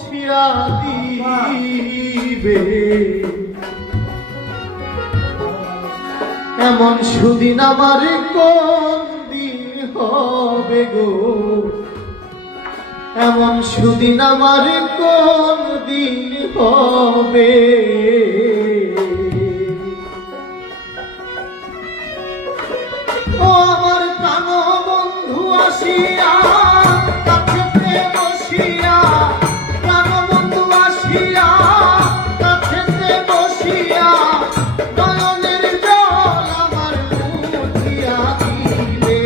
মুছিয়া দিবে এমন সুদিন আমার কোন দিন হবে গো, এমন সুদিন আমার কোন দিন হবে। ও আমার প্রাণ বন্ধু আসিয়া কাছেতে বসিয়া, প্রাণ বন্ধু আসিয়া কাছেতে বসিয়া নয়নের জল আমার মুছিয়া দিবে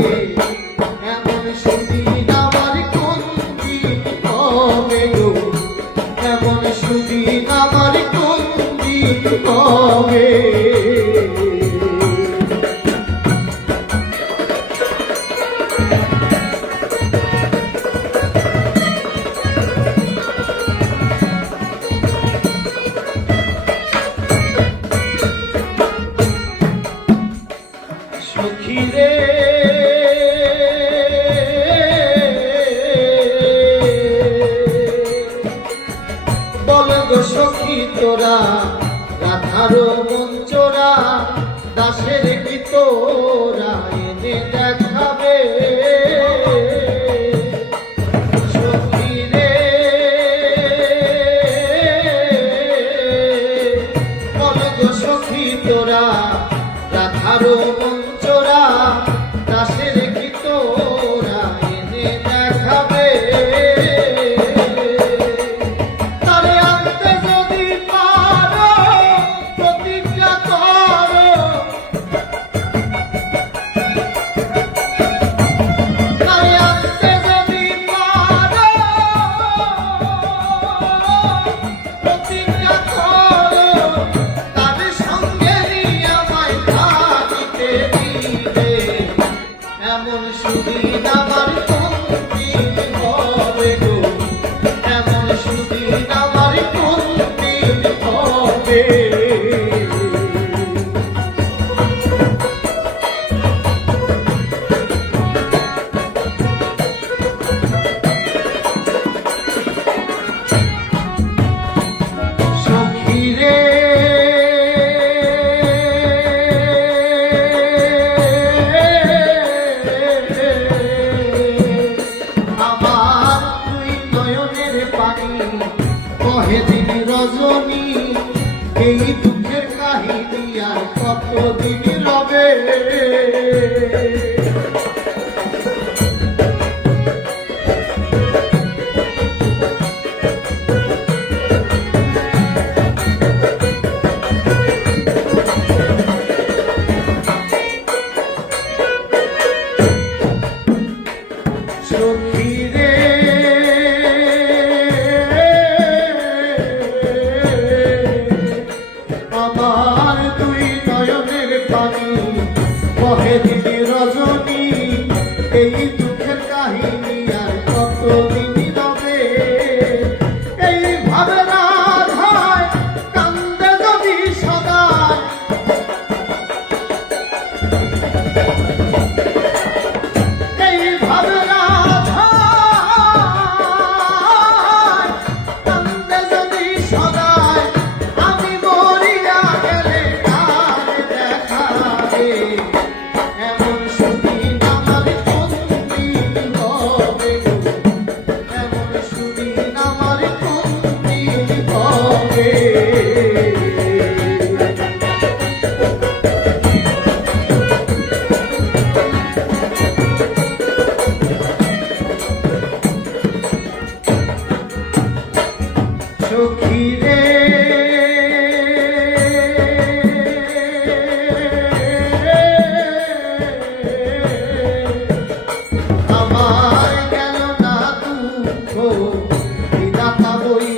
এমন সুদিন আমার কোন দিন হবে গো, এমন সুদিন আমার কোন দিন হবে। সখী রে বল গো সখী তোরা রাধারো মন চোরা দাসের কি তোরা এনে দেখাবে। সখী রে বল গো সখী তোরা রাধারো মন চোরা দাসের কি তোরা এনে দেখাবে। তারে আনতে যদি পারো প্রতিজ্ঞা করো, তারে আনতে যদি পারো প্রতিজ্ঞা করো, তাদের সঙ্গে নিয়ে আমায় থাকিতে দিবে এমন সুদিন আমার কোন দিন হবে গো, এমন সুদিন আমার কোন দিন হবে। সখী রে আমার তুই নয়নের পানি কহে দিন রজনী, এই দুঃখের কাহিনী আর কতদিন রবে। সখী রে আমার তুই নয়নের পানি কহে দিদি রজনী, এই দুঃখের কাহিনী আর কতদিন রবে। এইভাবে রাধায় কান্দে যদি সদায়, এইভাবে রাধায় কান্দে যদি সদায়, আমি মরিয়া গেলে কার দেখাবে এমন সুদিন আমার কোন দিন হবে গো, এমন সুদিন আমার কোন দিন হবে। সখী রে আমার গেল না দুঃখ বিধাতা বই